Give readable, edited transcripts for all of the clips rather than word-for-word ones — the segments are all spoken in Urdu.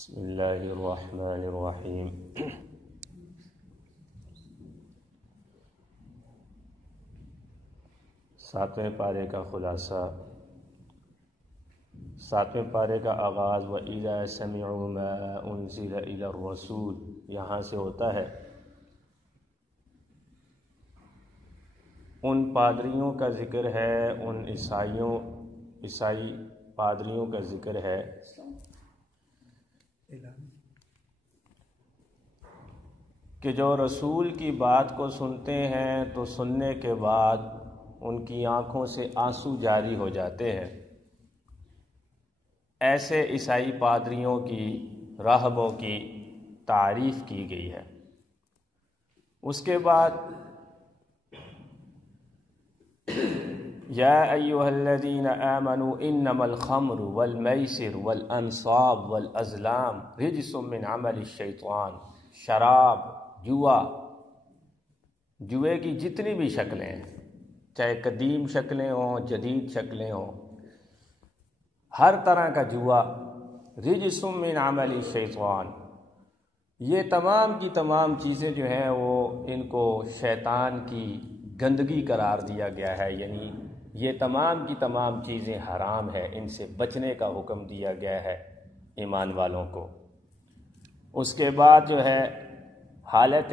بسم اللہ الرحمن الرحیم۔ ساتویں پارے کا خلاصہ، ساتویں پارے کا آغاز وَإِذَا سَمِعُوا مَا أُنزِلَ إِلَى الرَّسُولِ یہاں سے ہوتا ہے۔ ان پادریوں کا ذکر ہے، ان عیسائی پادریوں کا ذکر ہے کہ جو رسول کی بات کو سنتے ہیں تو سننے کے بعد ان کی آنکھوں سے آنسو جاری ہو جاتے ہیں۔ ایسے عیسائی پادریوں کی، راہبوں کی تعریف کی گئی ہے۔ اس کے بعد یا ایھا الذین آمنوا انما الخمر والمیسر والانصاب والازلام رجس من عمل الشیطان، شراب، جوئے کی جتنی بھی شکلیں ہیں، چاہے قدیم شکلیں ہوں، جدید شکلیں ہوں، ہر طرح کا جوا رجس من عمل الشیطان، یہ تمام کی تمام چیزیں جو ہیں وہ ان کو شیطان کی گندگی قرار دیا گیا ہے، یعنی یہ تمام کی تمام چیزیں حرام ہے، ان سے بچنے کا حکم دیا گیا ہے ایمان والوں کو۔ اس کے بعد جو ہے حالت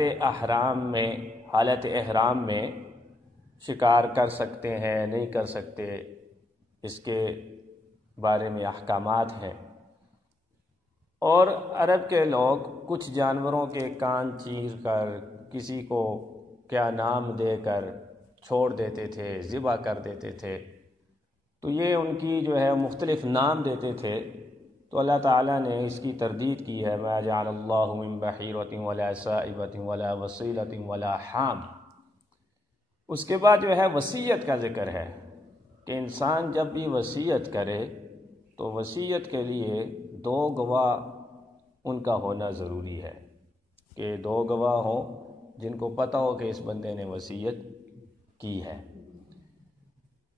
احرام میں شکار کر سکتے ہیں، نہیں کر سکتے، اس کے بارے میں احکامات ہیں۔ اور عرب کے لوگ کچھ جانوروں کے کان چیر کر، کسی کو کیا نام دے کر چھوڑ دیتے تھے، ذبح کر دیتے تھے، تو یہ ان کی جو ہے مختلف نام دیتے تھے، تو اللہ تعالیٰ نے اس کی تردید کی ہے، ما جعل اللہ من بحیرۃ ولا سائبۃ ولا وصیلۃ ولا حام۔ اس کے بعد جو ہے وصیت کا ذکر ہے کہ انسان جب بھی وصیت کرے تو وصیت کے لیے 2 گواہ ان کا ہونا ضروری ہے، کہ 2 گواہ ہوں جن کو پتہ ہو کہ اس بندے نے وصیت کی ہے۔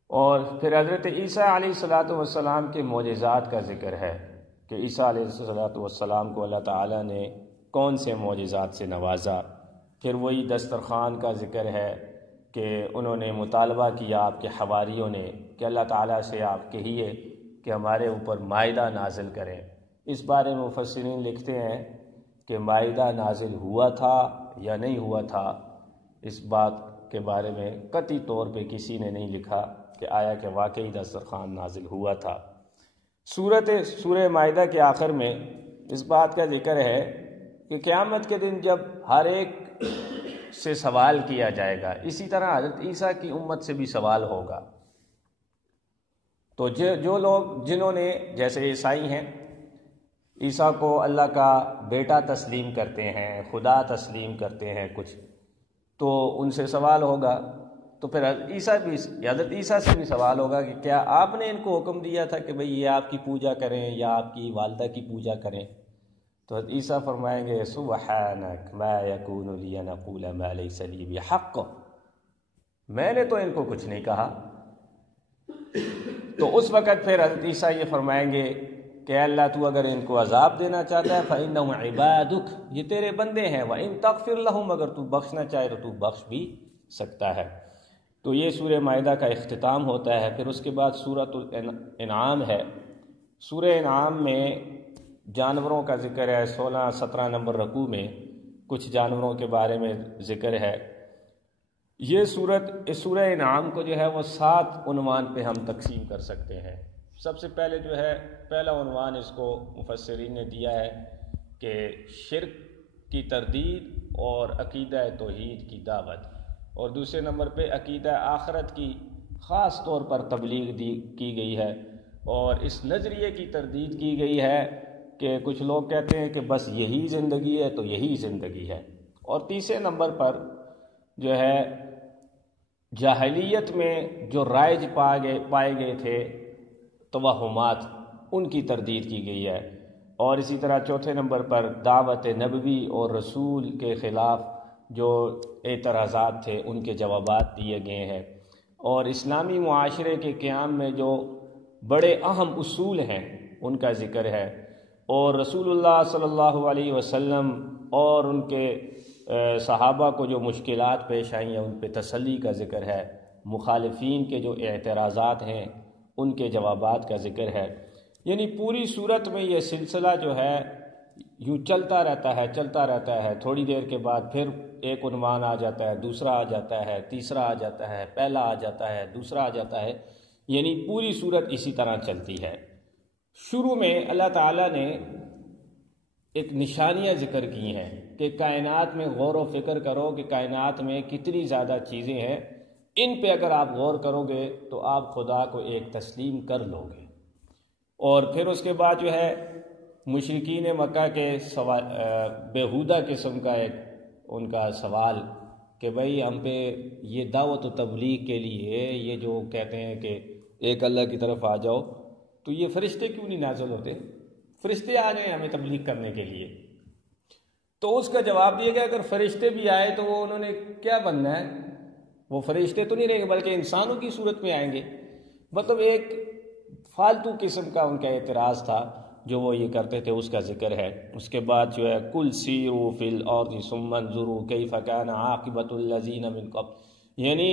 اور پھر حضرت عیسیٰ علیہ السلام کے معجزات کا ذکر ہے کہ عیسیٰ علیہ السلام کو اللہ تعالیٰ نے کون سے معجزات سے نوازا۔ پھر وہی دسترخوان کا ذکر ہے کہ انہوں نے مطالبہ کیا آپ کے حواریوں نے کہ اللہ تعالیٰ سے آپ کہیے کہ ہمارے اوپر مائدہ نازل کریں۔ اس بارے میں مفسرین لکھتے ہیں کہ مائدہ نازل ہوا تھا یا نہیں ہوا تھا، اس بات کے بارے میں قطعی طور پہ کسی نے نہیں لکھا کہ آیا کہ واقعی دسترخوان نازل ہوا تھا۔ سورہ مائدہ کے آخر میں اس بات کا ذکر ہے کہ قیامت کے دن جب ہر ایک سے سوال کیا جائے گا، اسی طرح حضرت عیسیٰ کی امت سے بھی سوال ہوگا۔ تو جو لوگ جنہوں نے، جیسے عیسائی ہیں، عیسیٰ کو اللہ کا بیٹا تسلیم کرتے ہیں، خدا تسلیم کرتے ہیں کچھ، تو ان سے سوال ہوگا۔ تو پھر حضرت عیسیٰ سے بھی سوال ہوگا کہ کیا آپ نے ان کو حکم دیا تھا کہ بھئی یہ آپ کی پوجا کریں یا آپ کی والدہ کی پوجا کریں؟ تو حضرت عیسیٰ فرمائیں گے سبحانک ما یکون لی ان اقول ما لیس لی بحق، میں نے تو ان کو کچھ نہیں کہا۔ تو اس وقت پھر حضرت عیسیٰ یہ فرمائیں گے کہ اے اللہ تو اگر ان کو عذاب دینا چاہتا ہے فإنہم عبادک، یہ تیرے بندے ہیں، وإن تغفر لہم، اگر تو بخشنا چاہے تو تو بخش بھی سکتا ہے۔ تو یہ سورہ مائدہ کا اختتام ہوتا ہے۔ پھر اس کے بعد سورۃ الانعام ہے۔ سورہ انعام میں جانوروں کا ذکر ہے، 16-17 نمبر رکوع میں کچھ جانوروں کے بارے میں ذکر ہے۔ یہ سورہ انعام کو جو ہے وہ 7 عنوان پہ ہم تقسیم کر سکتے ہیں۔ سب سے پہلے جو ہے پہلا عنوان اس کو مفسرین نے دیا ہے کہ شرک کی تردید اور عقیدہ توحید کی دعوت، اور دوسرے نمبر پہ عقیدہ آخرت کی خاص طور پر تبلیغ کی گئی ہے، اور اس نظریے کی تردید کی گئی ہے کہ کچھ لوگ کہتے ہیں کہ بس یہی زندگی ہے تو یہی زندگی ہے۔ اور تیسرے نمبر پر جو ہے جاہلیت میں جو رائج پائے گئے تھے توہمات، ان کی تردید کی گئی ہے۔ اور اسی طرح چوتھے نمبر پر دعوت نبوی اور رسول کے خلاف جو اعتراضات تھے ان کے جوابات دیے گئے ہیں، اور اسلامی معاشرے کے قیام میں جو بڑے اہم اصول ہیں ان کا ذکر ہے۔ اور رسول اللہ صلی اللہ علیہ وسلم اور ان کے صحابہ کو جو مشکلات پیش آئیں ہیں ان پہ تسلی کا ذکر ہے، مخالفین کے جو اعتراضات ہیں ان کے جوابات کا ذکر ہے۔ یعنی پوری صورت میں یہ سلسلہ جو ہے یوں چلتا رہتا ہے، تھوڑی دیر کے بعد پھر ایک عنوان آ جاتا ہے، دوسرا آ جاتا ہے، تیسرا آ جاتا ہے، پہلا آ جاتا ہے، دوسرا آ جاتا ہے، یعنی پوری صورت اسی طرح چلتی ہے۔ شروع میں اللہ تعالیٰ نے ایک نشانیاں ذکر کی ہیں کہ کائنات میں غور و فکر کرو کہ کائنات میں کتنی زیادہ چیزیں ہیں، ان پہ اگر آپ غور کرو گے تو آپ خدا کو ایک تسلیم کر لو گے۔ اور پھر اس کے بعد جو ہے مشرکین مکہ کے بیہودہ قسم کا ایک ان کا سوال کہ بھئی ہم پہ یہ دعوت و تبلیغ کے لیے یہ جو کہتے ہیں کہ ایک اللہ کی طرف آ جاؤ، تو یہ فرشتے کیوں نہیں نازل ہوتے؟ فرشتے آ گئے ہمیں تبلیغ کرنے کے لیے۔ تو اس کا جواب دیا گیا اگر فرشتے بھی آئے تو وہ انہوں نے کیا بننا ہے؟ وہ فرشتے تو نہیں رہیں گے بلکہ انسانوں کی صورت میں آئیں گے۔ مطلب ایک فالتو قسم کا ان کا اعتراض تھا جو وہ یہ کرتے تھے، اس کا ذکر ہے۔ اس کے بعد جو ہے کل سیروا فی الارض ثم انظروا کیف کان عاقبۃ الذین من قبل، یعنی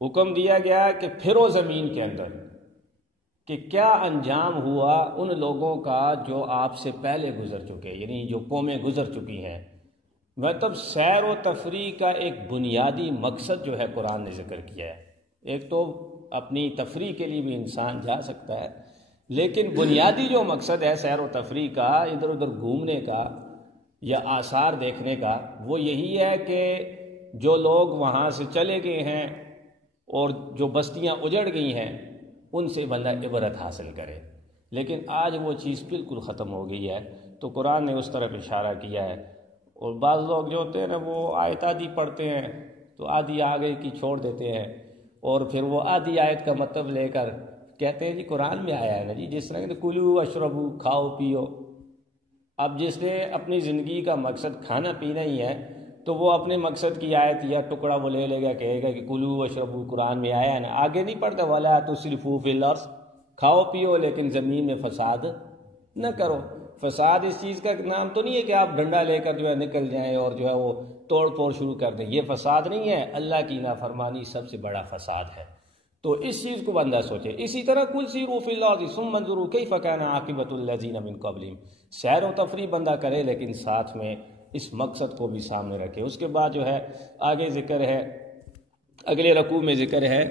حکم دیا گیا کہ پھرو زمین کے اندر کہ کیا انجام ہوا ان لوگوں کا جو آپ سے پہلے گزر چکے، یعنی جو قومیں گزر چکی ہیں۔ مطلب سیر و تفریح کا ایک بنیادی مقصد جو ہے قرآن نے ذکر کیا ہے۔ ایک تو اپنی تفریح کے لیے بھی انسان جا سکتا ہے، لیکن بنیادی جو مقصد ہے سیر و تفریح کا، ادھر ادھر گھومنے کا یا آثار دیکھنے کا، وہ یہی ہے کہ جو لوگ وہاں سے چلے گئے ہیں اور جو بستیاں اجڑ گئی ہیں ان سے بندہ عبرت حاصل کرے۔ لیکن آج وہ چیز بالکل ختم ہو گئی ہے، تو قرآن نے اس طرف اشارہ کیا ہے۔ اور بعض لوگ جو ہوتے ہیں نا وہ آیت آدھی پڑھتے ہیں تو آدھی آگے کی چھوڑ دیتے ہیں، اور پھر وہ آدھی آیت کا مطلب لے کر کہتے ہیں جی قرآن میں آیا ہے نا جی، جس طرح کہ کلو اشربو، کھاؤ پیو۔ اب جس نے اپنی زندگی کا مقصد کھانا پینا ہی ہے تو وہ اپنے مقصد کی آیت یا ٹکڑا وہ لے گا، کہے گا کہ کلو اشربو قرآن میں آیا ہے نا، آگے نہیں پڑھتا ولا تسرفوا فی الارض، کھاؤ پیو لیکن زمین میں فساد نہ کرو۔ فساد اس چیز کا نام تو نہیں ہے کہ آپ ڈنڈا لے کر جو ہے نکل جائیں اور جو ہے وہ توڑ پھوڑ شروع کر دیں، یہ فساد نہیں ہے، اللہ کی نافرمانی سب سے بڑا فساد ہے۔ تو اس چیز کو بندہ سوچے۔ اسی طرح کل سیروا فی الارض ثم انظروا کیف کان عاقبۃ الذین من قبلہم، سیر و تفریح بندہ کرے لیکن ساتھ میں اس مقصد کو بھی سامنے رکھے۔ اس کے بعد جو ہے آگے ذکر ہے، اگلے رکوع میں ذکر ہے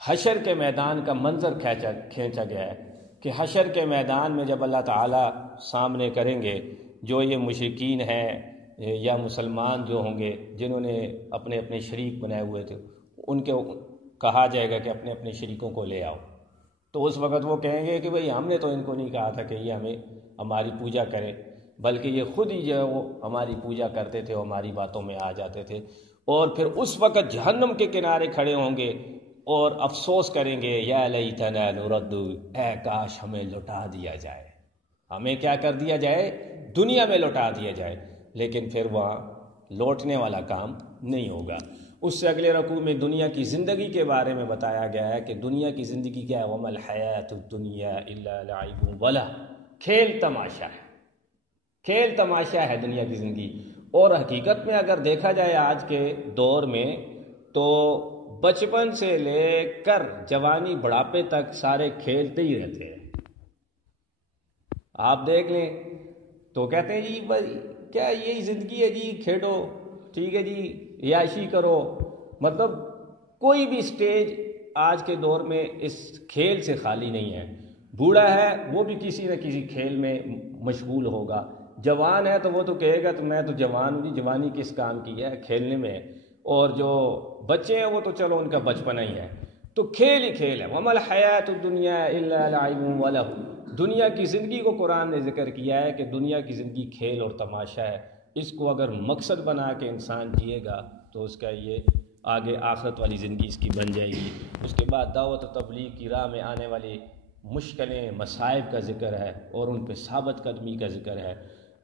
حشر کے میدان کا منظر کھینچا گیا ہے کہ حشر کے میدان میں جب اللہ تعالیٰ سامنے کریں گے جو یہ مشرکین ہیں یا مسلمان جو ہوں گے جنہوں نے اپنے اپنے شریک بنائے ہوئے تھے، ان کے کہا جائے گا کہ اپنے اپنے شریکوں کو لے آؤ، تو اس وقت وہ کہیں گے کہ بھئی ہم نے تو ان کو نہیں کہا تھا کہ یہ ہماری پوجا کریں، بلکہ یہ خود ہی جو ہے وہ ہماری پوجا کرتے تھے، ہماری باتوں میں آ جاتے تھے۔ اور پھر اس وقت جہنم کے کنارے کھڑے ہوں گے اور افسوس کریں گے یا لیتنا نرد، اے کاش ہمیں لوٹا دیا جائے، ہمیں کیا کر دیا جائے، دنیا میں لوٹا دیا جائے، لیکن پھر وہاں لوٹنے والا کام نہیں ہوگا۔ اس سے اگلے رکوع میں دنیا کی زندگی کے بارے میں بتایا گیا ہے کہ دنیا کی زندگی کیا ہے، وَمَا الْحَيَاةُ الدُّنْيَا إِلَّا لَعِبٌ وَلَهْوٌ، کھیل تماشا ہے، کھیل تماشا ہے دنیا کی زندگی۔ اور حقیقت میں اگر دیکھا جائے آج کے دور میں تو بچپن سے لے کر جوانی بڑھاپے تک سارے کھیلتے ہی رہتے ہیں۔ آپ دیکھ لیں تو کہتے ہیں جی بھائی کیا یہی زندگی ہے جی، کھیلو، ٹھیک ہے جی، عیاشی کرو۔ مطلب کوئی بھی سٹیج آج کے دور میں اس کھیل سے خالی نہیں ہے۔ بوڑھا ہے وہ بھی کسی نہ کسی کھیل میں مشغول ہوگا، جوان ہے تو وہ تو کہے گا تو میں تو جوان ہوں، جوانی کس کام کی ہے، کھیلنے میں ہے۔ اور جو بچے ہیں وہ تو چلو ان کا بچپنا ہی ہے، تو کھیل ہی کھیل ہے۔ وَمَا الْحَيَاةُ الدُّنْيَا إِلَّا لَعِبٌ وَلَهْوٌ، دنیا کی زندگی کو قرآن نے ذکر کیا ہے کہ دنیا کی زندگی کھیل اور تماشا ہے۔ اس کو اگر مقصد بنا کے انسان جیے گا تو اس کا یہ آگے آخرت والی زندگی اس کی بن جائے گی۔ اس کے بعد دعوت و تبلیغ کی راہ میں آنے والی مشکلیں، مصائب کا ذکر ہے اور ان پہ ثابت قدمی کا ذکر ہے۔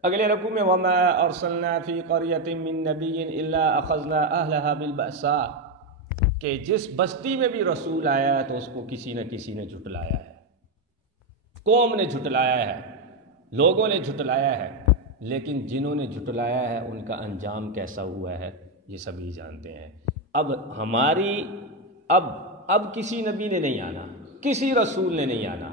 اگلے رکوع میں وَمَا أَرْسَلْنَا فِي قَرْيَةٍ مِّن نَبِيٍّ إِلَّا أَخَذْنَا أَهْلَهَا بِالْبَأْسَاءِ، کہ جس بستی میں بھی رسول آیا ہے تو اس کو کسی نہ کسی نے جھٹلایا ہے، قوم نے جھٹلایا ہے۔ لوگوں نے جھٹلایا ہے، لیکن جنہوں نے جھٹلایا ہے ان کا انجام کیسا ہوا ہے یہ سبھی جانتے ہیں۔ اب کسی نبی نے نہیں آنا، کسی رسول نے نہیں آنا۔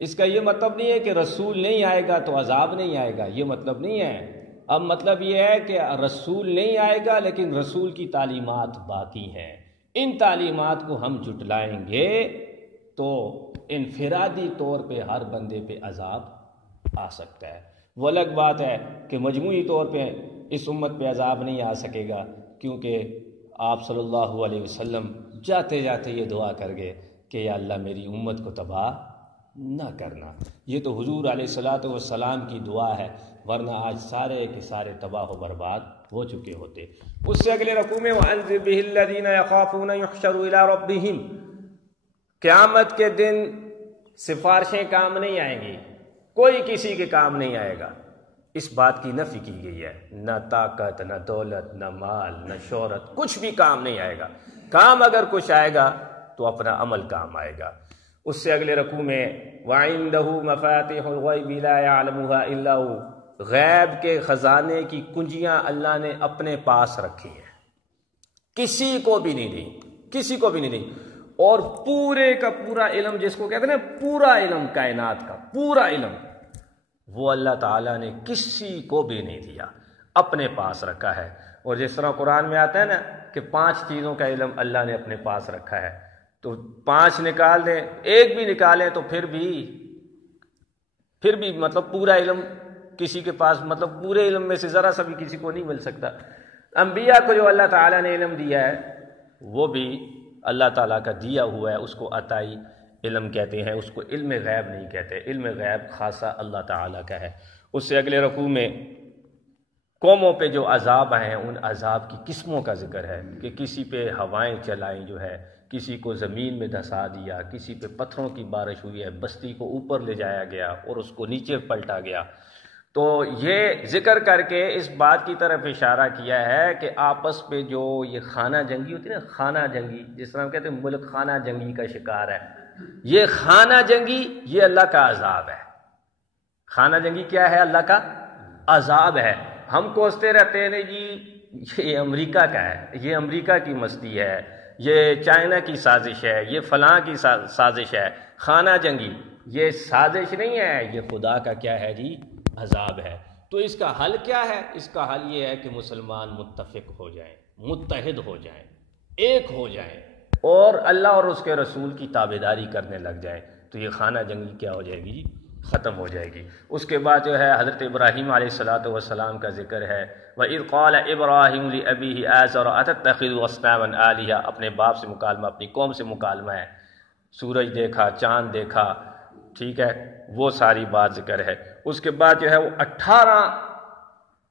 اس کا یہ مطلب نہیں ہے کہ رسول نہیں آئے گا تو عذاب نہیں آئے گا، یہ مطلب نہیں ہے۔ اب مطلب یہ ہے کہ رسول نہیں آئے گا لیکن رسول کی تعلیمات باقی ہیں، ان تعلیمات کو ہم جھٹلائیں گے تو انفرادی طور پہ ہر بندے پہ عذاب آ سکتا ہے۔ وہ الگ بات ہے کہ مجموعی طور پہ اس امت پہ عذاب نہیں آ سکے گا، کیونکہ آپ صلی اللہ علیہ وسلم جاتے جاتے یہ دعا کر گئے کہ یا اللہ میری امت کو تباہ نہ کرنا۔ یہ تو حضور علیہ الصلوۃ والسلام کی دعا ہے، ورنہ آج سارے کے سارے تباہ و برباد ہو چکے ہوتے۔ اس سے اگلے رکوع میں وَأَنذِرْ بِهِ الَّذِينَ يَخَافُونَ يُحْشَرُوا إِلَىٰ رَبِّهِمْ، قیامت کے دن سفارشیں کام نہیں آئیں گی، کوئی کسی کے کام نہیں آئے گا۔ اس بات کی نفی کی گئی ہے، نہ طاقت، نہ دولت، نہ مال، نہ شہرت، کچھ بھی کام نہیں آئے گا۔ کام اگر کچھ آئے گا تو اپنا عمل کام آئے گا۔ اس سے اگلے رکوع میں وَعِندَهُ مَفَاتِحُ الْغَيْبِ لَا يَعْلَمُهَا إِلَّا هُوَ، غیب کے خزانے کی کنجیاں اللہ نے اپنے پاس رکھی ہیں، کسی کو بھی نہیں دی، کسی کو بھی نہیں دی۔ اور پورے کا پورا علم جس کو کہتے ہیں نا، پورا علم کائنات کا پورا علم، وہ اللہ تعالیٰ نے کسی کو بھی نہیں دیا، اپنے پاس رکھا ہے۔ اور جس طرح قرآن میں آتا ہے نا کہ 5 چیزوں کا علم اللہ نے اپنے پاس رکھا ہے، تو 5 نکال دیں، ایک بھی نکالیں تو پھر بھی مطلب پورا علم کسی کے پاس، مطلب پورے علم میں سے ذرا سا بھی کسی کو نہیں مل سکتا۔ انبیاء کو جو اللہ تعالیٰ نے علم دیا ہے وہ بھی اللہ تعالیٰ کا دیا ہوا ہے، اس کو عطائی علم کہتے ہیں، اس کو علم غیب نہیں کہتے، علم غیب خاصہ اللہ تعالیٰ کا ہے۔ اس سے اگلے رکوع میں قوموں پہ جو عذاب ہیں ان عذاب کی قسموں کا ذکر ہے کہ کسی پہ ہوائیں چلائیں جو ہے، کسی کو زمین میں دھسا دیا، کسی پہ پتھروں کی بارش ہوئی ہے، بستی کو اوپر لے جایا گیا اور اس کو نیچے پلٹا گیا۔ تو یہ ذکر کر کے اس بات کی طرف اشارہ کیا ہے کہ آپس پہ جو یہ خانہ جنگی ہوتی ہے نا، خانہ جنگی، جس طرح ہم کہتے ہیں ملک خانہ جنگی کا شکار ہے، یہ خانہ جنگی یہ اللہ کا عذاب ہے۔ خانہ جنگی کیا ہے؟ اللہ کا عذاب ہے۔ ہم کوستے رہتے ہیں نہیں جی یہ امریکہ کا ہے، یہ امریکہ کی مستی ہے، یہ چائنا کی سازش ہے، یہ فلاں کی سازش ہے۔ خانہ جنگی یہ سازش نہیں ہے، یہ خدا کا کیا ہے جی؟ عذاب ہے۔ تو اس کا حل کیا ہے؟ اس کا حل یہ ہے کہ مسلمان متفق ہو جائیں، متحد ہو جائیں، ایک ہو جائیں اور اللہ اور اس کے رسول کی تابعداری کرنے لگ جائیں، تو یہ خانہ جنگی کیا ہو جائے گی؟ ختم ہو جائے گی۔ اس کے بعد جو ہے حضرت ابراہیم علیہ السلام کا ذکر ہے، وَإِذْ قَالَ إِبْرَاهِيمُ لِأَبِيهِ آزَرَ أَتَتَّخِذُ أَصْنَامًا آلِهَةً، اپنے باپ سے مکالمہ، اپنی قوم سے مکالمہ ہے، سورج دیکھا، چاند دیکھا، ٹھیک ہے، وہ ساری بات ذکر ہے۔ اس کے بعد جو ہے وہ 18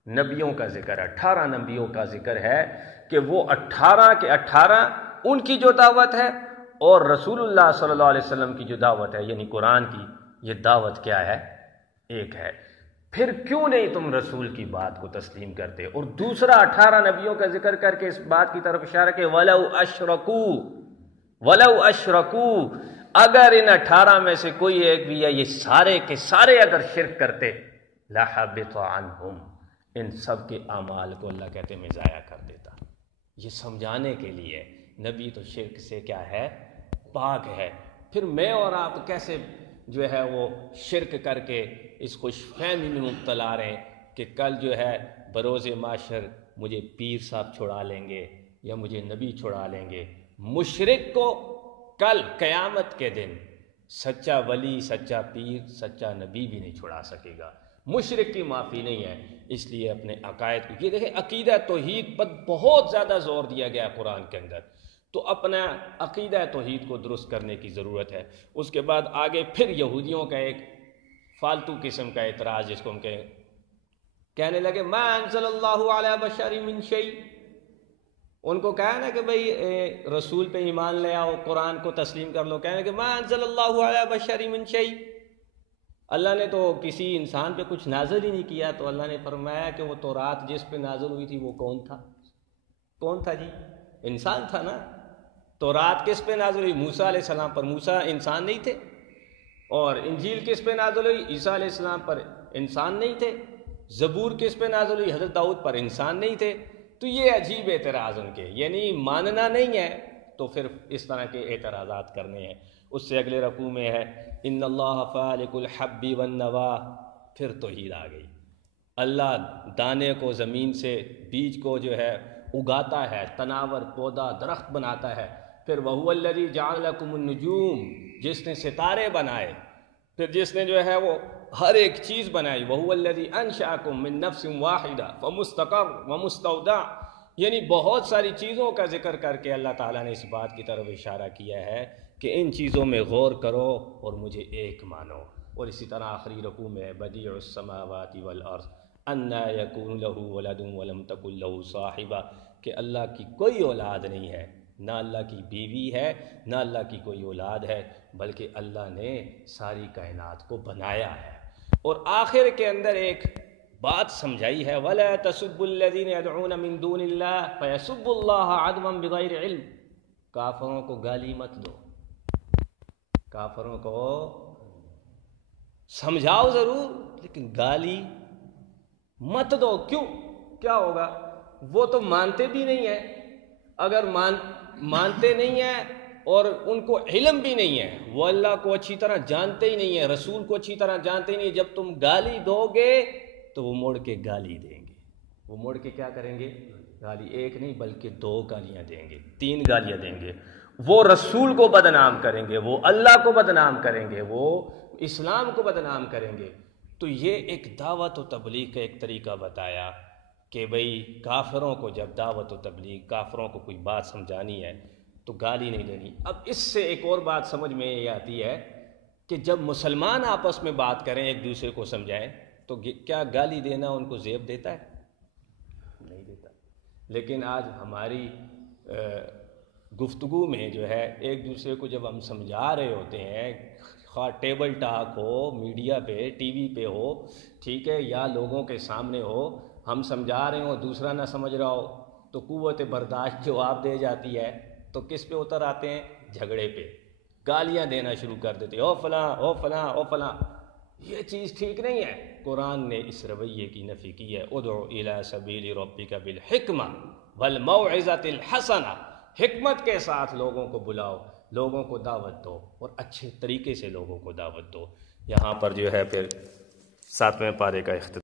نبیوں کا ذکر ہے، 18 نبیوں کا ذکر ہے کہ وہ 18 کے 18 ان کی جو دعوت ہے اور رسول اللہ صلی اللہ علیہ وسلم کی جو دعوت ہے یعنی قرآن کی، یہ دعوت کیا ہے؟ ایک ہے۔ پھر کیوں نہیں تم رسول کی بات کو تسلیم کرتے؟ اور دوسرا 18 نبیوں کا ذکر کر کے اس بات کی طرف اشارہ کہ وَلَوْ أَشْرَكُوا، اگر ان 18 میں سے کوئی ایک بھی ہے، یہ سارے کے سارے اگر شرک کرتے، لَحَبِطَ عَنْهُمْ، ان سب کے اعمال کو اللہ کہتے میں ضائع کر دیتا۔ یہ سمجھانے کے لیے نبی تو شرک سے کیا ہے؟ پاک ہے۔ پھر میں اور آپ کیسے جو ہے وہ شرک کر کے اس خوش فہمی میں مبتلا رہے کہ کل جو ہے بروز معاشر مجھے پیر صاحب چھڑا لیں گے یا مجھے نبی چھڑا لیں گے۔ مشرک کو کل قیامت کے دن سچا ولی، سچا پیر، سچا نبی بھی نہیں چھڑا سکے گا۔ مشرک کی معافی نہیں ہے۔ اس لیے اپنے عقائد کو، یہ دیکھیں عقیدہ توحید پر بہت زیادہ زور دیا گیا ہے قرآن کے اندر، تو اپنا عقیدہ توحید کو درست کرنے کی ضرورت ہے۔ اس کے بعد آگے پھر یہودیوں کا ایک فالتو قسم کا اعتراض جس کو ہم کہنے لگے ما انزل اللہ علی بشر من شیء، ان کو کہا نا کہ بھئی رسول پہ ایمان لے آؤ، قرآن کو تسلیم کر لو، کہنے کہ ما انزل اللہ علی بشر من شیء، اللہ نے تو کسی انسان پہ کچھ نازل ہی نہیں کیا۔ تو اللہ نے فرمایا کہ وہ تورات جس پہ نازل ہوئی تھی وہ کون تھا؟ کون تھا جی؟ انسان تھا نا۔ تورات کس پہ نازل ہوئی؟ موسیٰ علیہ السلام پر۔ موسیٰ انسان نہیں تھے؟ اور انجیل کس پہ نازل ہوئی؟ عیسیٰ علیہ السلام پر، انسان نہیں تھے۔ زبور کس پہ نازل ہوئی؟ حضرت داؤد پر، انسان نہیں تھے۔ تو یہ عجیب اعتراض ان کے، یعنی ماننا نہیں ہے تو پھر اس طرح کے اعتراضات کرنے ہیں۔ اس سے اگلے رکوع میں ہے ان اللہ فالق الحب والنوا، پھر توحید آ گئی۔ اللہ دانے کو زمین سے، بیج کو جو ہے اگاتا ہے، تناور پودا درخت بناتا ہے۔ پھر وہو الذی جعل لکم النجوم، جس نے ستارے بنائے، پھر جس نے جو ہے وہ ہر ایک چیز بنائی۔ وہو الذی انشأکم من نفس واحدہ فمستقر ومستودع، یعنی بہت ساری چیزوں کا ذکر کر کے اللہ تعالیٰ نے اس بات کی طرف اشارہ کیا ہے کہ ان چیزوں میں غور کرو اور مجھے ایک مانو۔ اور اسی طرح آخری رکوع میں بدیع السماوات والارض انا یکون لہ ولد ولم تکن لہ صاحبہ، کہ اللہ کی کوئی اولاد نہیں ہے، نہ اللہ کی بیوی ہے، نہ اللہ کی کوئی اولاد ہے، بلکہ اللہ نے ساری کائنات کو بنایا ہے۔ اور آخر کے اندر ایک بات سمجھائی ہے وَلَا تَسُبُّوا الَّذِينَ يَدْعُونَ مِن دُونِ اللَّهِ فَيَسُبُّوا اللَّهَ عَدْوًا بِغَيْرِ علم، کافروں کو گالی مت دو، کافروں کو سمجھاؤ ضرور لیکن گالی مت دو۔ کیوں؟ کیا ہوگا؟ وہ تو مانتے بھی نہیں ہیں۔ اگر مانتے نہیں ہیں اور ان کو علم بھی نہیں ہے، وہ اللہ کو اچھی طرح جانتے ہی نہیں ہیں، رسول کو اچھی طرح جانتے ہی نہیں ہیں، جب تم گالی دو گے تو وہ مڑ کے گالی دیں گے۔ وہ مڑ کے کیا کریں گے؟ گالی ایک نہیں بلکہ 2 گالیاں دیں گے، 3 گالیاں دیں گے۔ وہ رسول کو بدنام کریں گے، وہ اللہ کو بدنام کریں گے، وہ اسلام کو بدنام کریں گے۔ تو یہ ایک دعوت و تبلیغ کا ایک طریقہ بتایا کہ بھئی کافروں کو جب دعوت و تبلیغ، کافروں کو کوئی بات سمجھانی ہے تو گالی نہیں دینی۔ اب اس سے ایک اور بات سمجھ میں یہ آتی ہے کہ جب مسلمان آپس میں بات کریں، ایک دوسرے کو سمجھائیں، تو کیا گالی دینا ان کو زیب دیتا ہے؟ نہیں دیتا۔ لیکن آج ہماری گفتگو میں جو ہے ایک دوسرے کو جب ہم سمجھا رہے ہوتے ہیں، خواہ ٹیبل ٹاک ہو، میڈیا پہ، ٹی وی پہ ہو، ٹھیک ہے، یا لوگوں کے سامنے ہو، ہم سمجھا رہے ہوں دوسرا نہ سمجھ رہا ہو تو قوت برداشت جواب دے جاتی ہے، تو کس پہ اتر آتے ہیں؟ جھگڑے پہ، گالیاں دینا شروع کر دیتے، او فلاں او فلاں او فلاں۔ یہ چیز ٹھیک نہیں ہے۔ قرآن نے اس رویے کی نفی کی ہے۔ ادعو الی سبیل ربک بالحکمہ والموعظۃ الحسنہ، حکمت کے ساتھ لوگوں کو بلاؤ، لوگوں کو دعوت دو اور اچھے طریقے سے لوگوں کو دعوت دو۔ یہاں پر جو ہے پھر 7ویں پارے کا اختتام